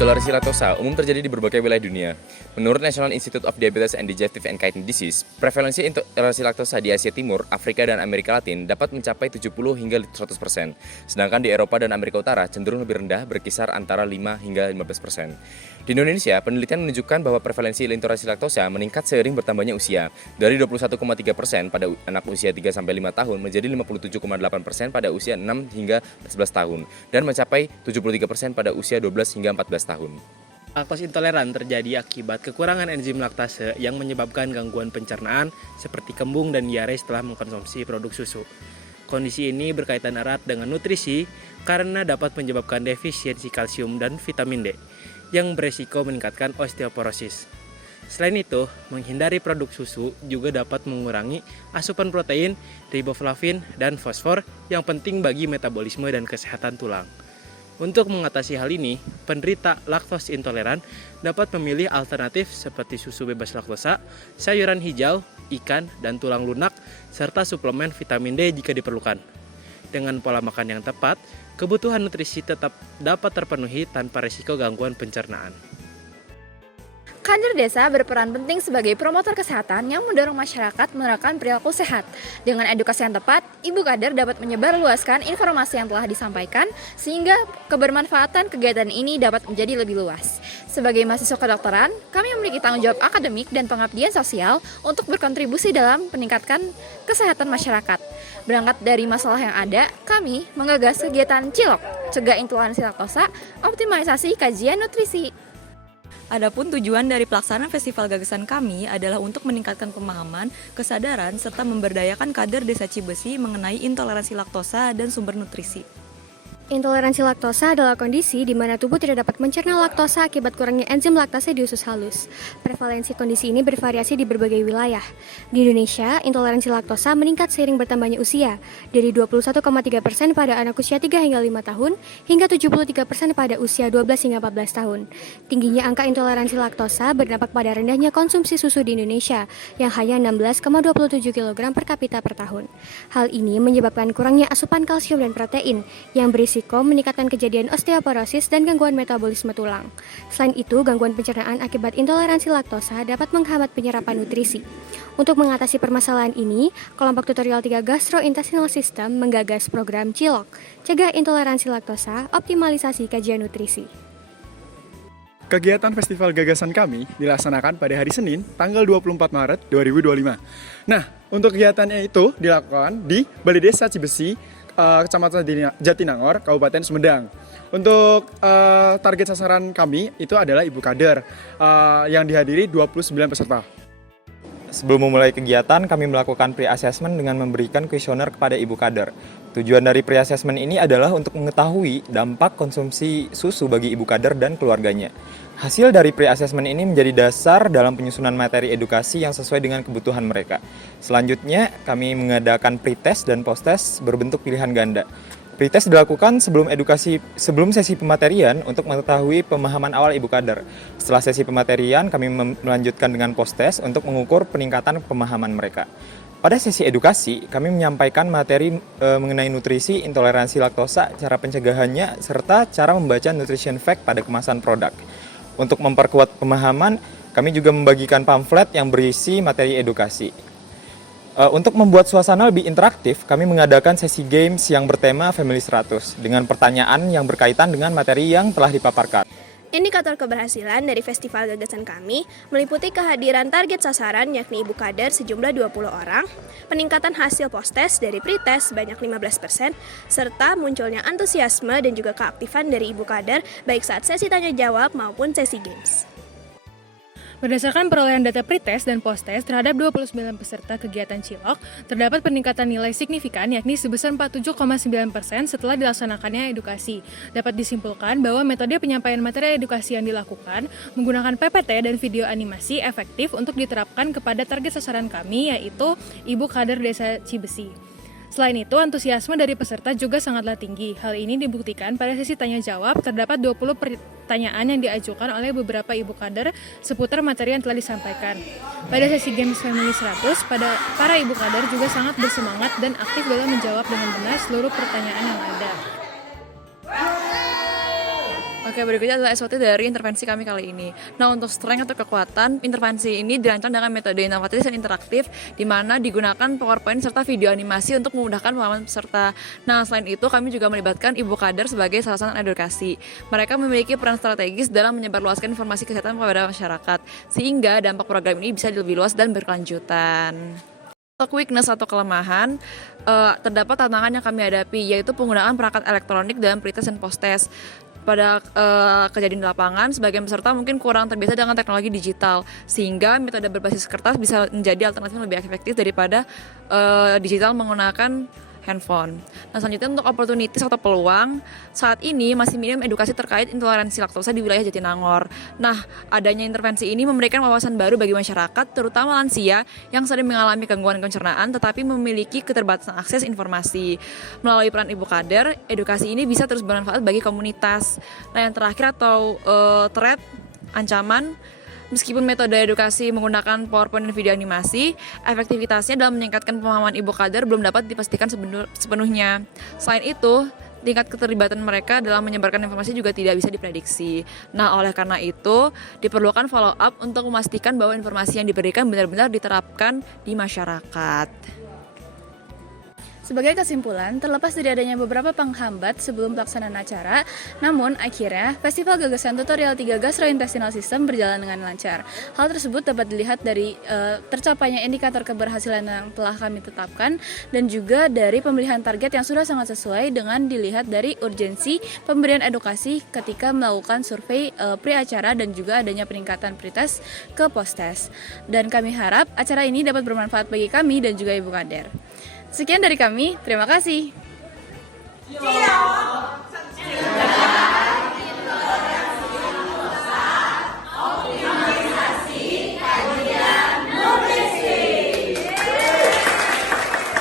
Intoleransi laktosa umum terjadi di berbagai wilayah dunia. Menurut National Institute of Diabetes and Digestive and Kidney Disease, prevalensi intoleransi laktosa di Asia Timur, Afrika, dan Amerika Latin dapat mencapai 70 hingga 100%. Sedangkan di Eropa dan Amerika Utara cenderung lebih rendah, berkisar antara 5 hingga 15%. Di Indonesia, penelitian menunjukkan bahwa prevalensi intoleransi laktosa meningkat seiring bertambahnya usia, dari 21,3% pada anak usia 3-5 tahun menjadi 57,8% pada usia 6 hingga 11 tahun, dan mencapai 73% pada usia 12 hingga 14 tahun. Laktose intoleran terjadi akibat kekurangan enzim laktase yang menyebabkan gangguan pencernaan seperti kembung dan diare setelah mengkonsumsi produk susu. Kondisi ini berkaitan erat dengan nutrisi karena dapat menyebabkan defisiensi kalsium dan vitamin D yang beresiko meningkatkan osteoporosis. Selain itu, menghindari produk susu juga dapat mengurangi asupan protein, riboflavin, dan fosfor yang penting bagi metabolisme dan kesehatan tulang. Untuk mengatasi hal ini, penderita laktose intoleran dapat memilih alternatif seperti susu bebas laktosa, sayuran hijau, ikan, dan tulang lunak, serta suplemen vitamin D jika diperlukan. Dengan pola makan yang tepat, kebutuhan nutrisi tetap dapat terpenuhi tanpa risiko gangguan pencernaan. Kader desa berperan penting sebagai promotor kesehatan yang mendorong masyarakat menerapkan perilaku sehat. Dengan edukasi yang tepat, ibu kader dapat menyebarluaskan informasi yang telah disampaikan sehingga kebermanfaatan kegiatan ini dapat menjadi lebih luas. Sebagai mahasiswa kedokteran, kami memiliki tanggung jawab akademik dan pengabdian sosial untuk berkontribusi dalam meningkatkan kesehatan masyarakat. Berangkat dari masalah yang ada, kami menggagas kegiatan Cilok, cegah intoleransi laktosa, optimalisasi kajian nutrisi. Adapun tujuan dari pelaksanaan festival gagasan kami adalah untuk meningkatkan pemahaman, kesadaran, serta memberdayakan kader Desa Cibesi mengenai intoleransi laktosa dan sumber nutrisi. Intoleransi laktosa adalah kondisi di mana tubuh tidak dapat mencerna laktosa akibat kurangnya enzim laktase di usus halus. Prevalensi kondisi ini bervariasi di berbagai wilayah. Di Indonesia, intoleransi laktosa meningkat seiring bertambahnya usia, dari 21,3% pada anak usia 3 hingga 5 tahun, hingga 73% pada usia 12 hingga 14 tahun. Tingginya angka intoleransi laktosa berdampak pada rendahnya konsumsi susu di Indonesia, yang hanya 16,27 kg per kapita per tahun. Hal ini menyebabkan kurangnya asupan kalsium dan protein, yang berisiko meningkatkan kejadian osteoporosis dan gangguan metabolisme tulang. Selain itu, gangguan pencernaan akibat intoleransi laktosa dapat menghambat penyerapan nutrisi. Untuk mengatasi permasalahan ini, kelompok tutorial 3 Gastrointestinal System menggagas program Cilok, cegah intoleransi laktosa, optimalisasi kajian nutrisi. Kegiatan Festival Gagasan kami dilaksanakan pada hari Senin, tanggal 24 Maret 2025. Nah, untuk kegiatannya itu dilakukan di Balai Desa Cibesi, Kecamatan Jatinangor, Kabupaten Sumedang. Untuk target sasaran kami itu adalah ibu kader yang dihadiri 29 peserta. Sebelum memulai kegiatan, kami melakukan pre-assessment dengan memberikan kuesioner kepada ibu kader. Tujuan dari pre-assessment ini adalah untuk mengetahui dampak konsumsi susu bagi ibu kader dan keluarganya. Hasil dari pre-assessment ini menjadi dasar dalam penyusunan materi edukasi yang sesuai dengan kebutuhan mereka. Selanjutnya, kami mengadakan pre-test dan post-test berbentuk pilihan ganda. Pre-test dilakukan sebelum sesi pematerian untuk mengetahui pemahaman awal ibu kader. Setelah sesi pematerian, kami melanjutkan dengan post-test untuk mengukur peningkatan pemahaman mereka. Pada sesi edukasi, kami menyampaikan materi mengenai nutrisi, intoleransi laktosa, cara pencegahannya, serta cara membaca nutrition fact pada kemasan produk. Untuk memperkuat pemahaman, kami juga membagikan pamflet yang berisi materi edukasi. Untuk membuat suasana lebih interaktif, kami mengadakan sesi games yang bertema Family 100 dengan pertanyaan yang berkaitan dengan materi yang telah dipaparkan. Indikator keberhasilan dari festival gagasan kami meliputi kehadiran target sasaran yakni ibu kader sejumlah 20 orang, peningkatan hasil post-test dari pre-test sebanyak 15%, serta munculnya antusiasme dan juga keaktifan dari ibu kader baik saat sesi tanya jawab maupun sesi games. Berdasarkan perolehan data pretest dan posttest terhadap 29 peserta kegiatan Cilok, terdapat peningkatan nilai signifikan yakni sebesar 47,9% setelah dilaksanakannya edukasi. Dapat disimpulkan bahwa metode penyampaian materi edukasi yang dilakukan menggunakan PPT dan video animasi efektif untuk diterapkan kepada target sasaran kami, yaitu Ibu Kader Desa Cibesi. Selain itu, antusiasme dari peserta juga sangatlah tinggi. Hal ini dibuktikan pada sesi tanya-jawab, terdapat 20 pertanyaan yang diajukan oleh beberapa ibu kader seputar materi yang telah disampaikan. Pada sesi Games Family 100, para ibu kader juga sangat bersemangat dan aktif dalam menjawab dengan benar seluruh pertanyaan yang ada. Oke, berikutnya adalah SWOT dari intervensi kami kali ini. Nah, untuk strength atau kekuatan, intervensi ini dirancang dengan metode inovatif dan interaktif, di mana digunakan PowerPoint serta video animasi untuk memudahkan pemahaman peserta. Nah, selain itu, kami juga melibatkan Ibu Kader sebagai salah satu edukasi. Mereka memiliki peran strategis dalam menyebarluaskan informasi kesehatan kepada masyarakat, sehingga dampak program ini bisa lebih luas dan berkelanjutan. Untuk weakness atau kelemahan, terdapat tantangan yang kami hadapi, yaitu penggunaan perangkat elektronik dalam pretest dan post-test. Pada kejadian di lapangan, sebagian peserta mungkin kurang terbiasa dengan teknologi digital, sehingga metode berbasis kertas bisa menjadi alternatif yang lebih efektif daripada digital menggunakan handphone. Nah, selanjutnya untuk opportunities atau peluang, saat ini masih minim edukasi terkait intoleransi laktosa di wilayah Jatinangor. Nah, adanya intervensi ini memberikan wawasan baru bagi masyarakat, terutama lansia yang sering mengalami gangguan pencernaan tetapi memiliki keterbatasan akses informasi. Melalui peran Ibu Kader, edukasi ini bisa terus bermanfaat bagi komunitas. Nah, yang terakhir atau threat, ancaman, meskipun metode edukasi menggunakan PowerPoint dan video animasi, efektivitasnya dalam meningkatkan pemahaman Ibu Kader belum dapat dipastikan sepenuhnya. Selain itu, tingkat keterlibatan mereka dalam menyebarkan informasi juga tidak bisa diprediksi. Nah, oleh karena itu, diperlukan follow up untuk memastikan bahwa informasi yang diberikan benar-benar diterapkan di masyarakat. Sebagai kesimpulan, terlepas dari adanya beberapa penghambat sebelum pelaksanaan acara, namun akhirnya Festival Gagasan Tutorial 3 Gastrointestinal System berjalan dengan lancar. Hal tersebut dapat dilihat dari tercapainya indikator keberhasilan yang telah kami tetapkan dan juga dari pemilihan target yang sudah sangat sesuai dengan dilihat dari urgensi pemberian edukasi ketika melakukan survei pre-acara dan juga adanya peningkatan pretest ke post-test. Dan kami harap acara ini dapat bermanfaat bagi kami dan juga Ibu Kader. Sekian dari kami, terima kasih.